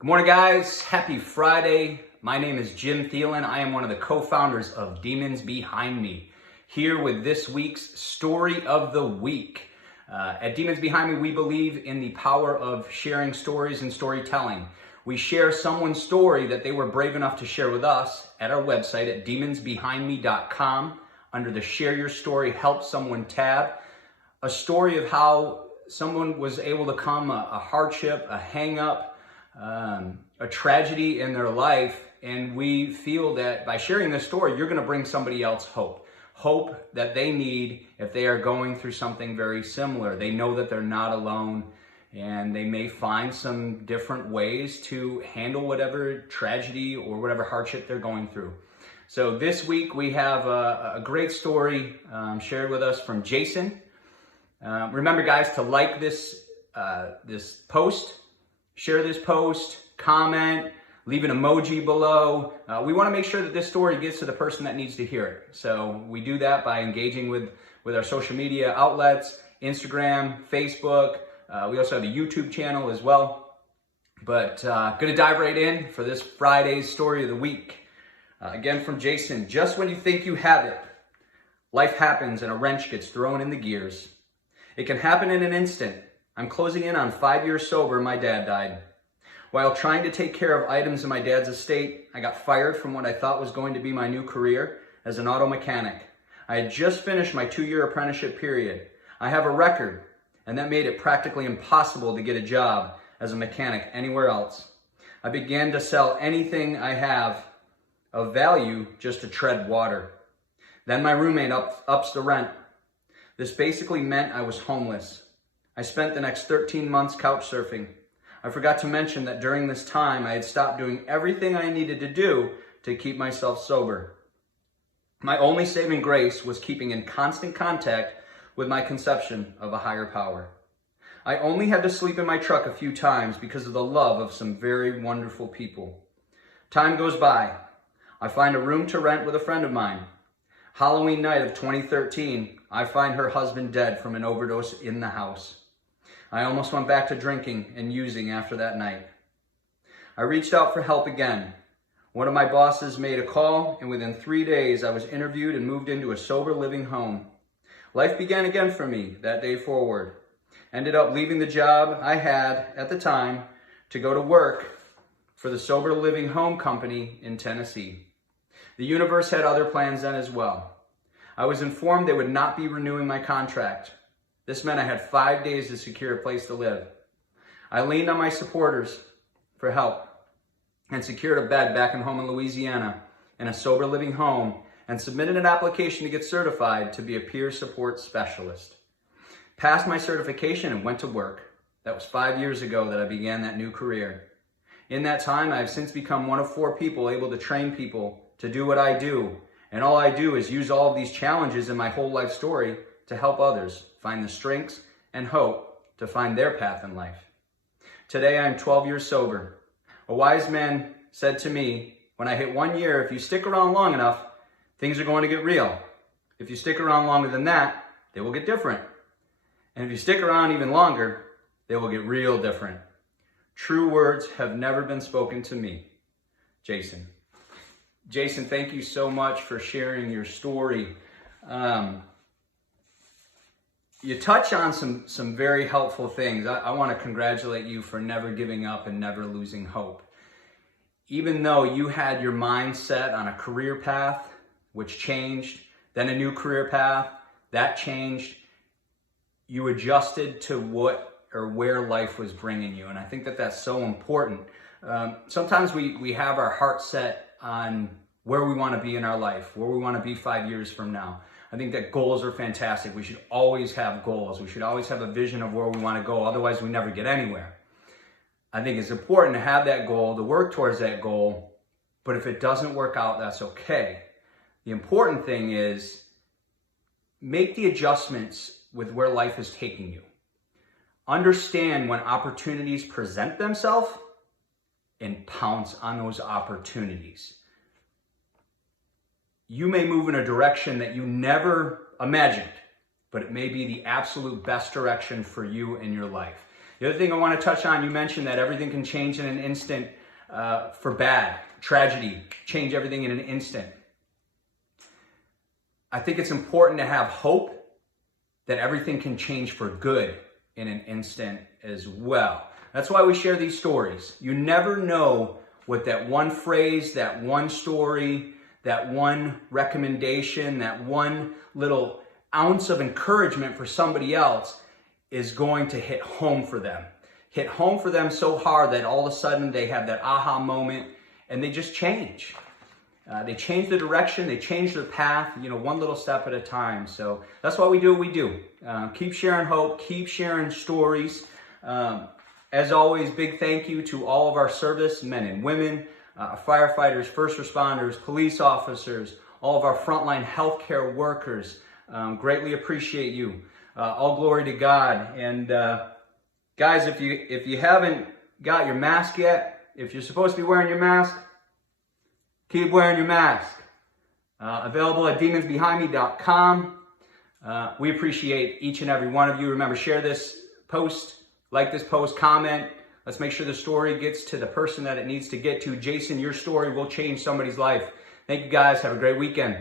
Good morning, guys. Happy Friday. My name is Jim Thelen. I am one of the co-founders of Demons Behind Me, here with this week's Story of the Week. At Demons Behind Me, we believe in the power of sharing stories and storytelling. We share someone's story that they were brave enough to share with us at our website at demonsbehindme.com under the Share Your Story Help Someone tab. A story of how someone was able to come a hardship, a hang-up, a tragedy in their life, and we feel that by sharing this story, you're going to bring somebody else hope that they need if they are going through something very similar. They know that they're not alone, and they may find some different ways to handle whatever tragedy or whatever hardship they're going through. So this week we have a great story shared with us from Jason. Remember, guys, to like this post, share this post, comment, leave an emoji below. We want to make sure that this story gets to the person that needs to hear it. So we do that by engaging with our social media outlets, Instagram, Facebook. We also have a YouTube channel as well. But going to dive right in for this Friday's Story of the Week. Again from Jason. Just when you think you have it, life happens and a wrench gets thrown in the gears. It can happen in an instant. I'm closing in on 5 years sober. My dad died. While trying to take care of items in my dad's estate, I got fired from what I thought was going to be my new career as an auto mechanic. I had just finished my 2-year apprenticeship period. I have a record, and that made it practically impossible to get a job as a mechanic anywhere else. I began to sell anything I have of value just to tread water. Then my roommate ups the rent. This basically meant I was homeless. I spent the next 13 months couch surfing. I forgot to mention that during this time, I had stopped doing everything I needed to do to keep myself sober. My only saving grace was keeping in constant contact with my conception of a higher power. I only had to sleep in my truck a few times because of the love of some very wonderful people. Time goes by. I find a room to rent with a friend of mine. Halloween night of 2013, I find her husband dead from an overdose in the house. I almost went back to drinking and using after that night. I reached out for help again. One of my bosses made a call, and within 3 days, I was interviewed and moved into a sober living home. Life began again for me that day forward. Ended up leaving the job I had at the time to go to work for the sober living home company in Tennessee. The universe had other plans then as well. I was informed they would not be renewing my contract. This meant I had 5 days to secure a place to live. I leaned on my supporters for help and secured a bed back in home in Louisiana in a sober living home and submitted an application to get certified to be a peer support specialist. Passed my certification and went to work. That was 5 years ago that I began that new career. In that time, I have since become one of 4 people able to train people to do what I do. And all I do is use all of these challenges in my whole life story to help others find the strengths and hope to find their path in life. Today, I'm 12 years sober. A wise man said to me, when I hit 1 year, if you stick around long enough, things are going to get real. If you stick around longer than that, they will get different. And if you stick around even longer, they will get real different. True words have never been spoken to me. Jason. Jason, thank you so much for sharing your story. You touch on some very helpful things. I want to congratulate you for never giving up and never losing hope. Even though you had your mind set on a career path, which changed, then a new career path, that changed, you adjusted to what or where life was bringing you. And I think that that's so important. Sometimes we have our heart set on where we want to be in our life, where we want to be 5 years from now. I think that goals are fantastic. We should always have goals. We should always have a vision of where we want to go. Otherwise, we never get anywhere. I think it's important to have that goal, to work towards that goal. But if it doesn't work out, that's okay. The important thing is make the adjustments with where life is taking you. Understand when opportunities present themselves and pounce on those opportunities. You may move in a direction that you never imagined, but it may be the absolute best direction for you in your life. The other thing I want to touch on, you mentioned that everything can change in an instant for bad. Tragedy, change everything in an instant. I think it's important to have hope that everything can change for good in an instant as well. That's why we share these stories. You never know what that one phrase, that one story, that one recommendation, that one little ounce of encouragement for somebody else is going to hit home for them. Hit home for them so hard that all of a sudden they have that aha moment and they just change. They change the direction, they change their path, one little step at a time. So that's why we do what we do. Keep sharing hope, keep sharing stories. As always, big thank you to all of our service men and women, firefighters, first responders, police officers, all of our frontline healthcare workers. Greatly appreciate you. All glory to God. And guys, if you haven't got your mask yet, if you're supposed to be wearing your mask, keep wearing your mask. Available at demonsbehindme.com. We appreciate each and every one of you. Remember, share this post, like this post, comment. Let's make sure the story gets to the person that it needs to get to. Jason, your story will change somebody's life. Thank you guys. Have a great weekend.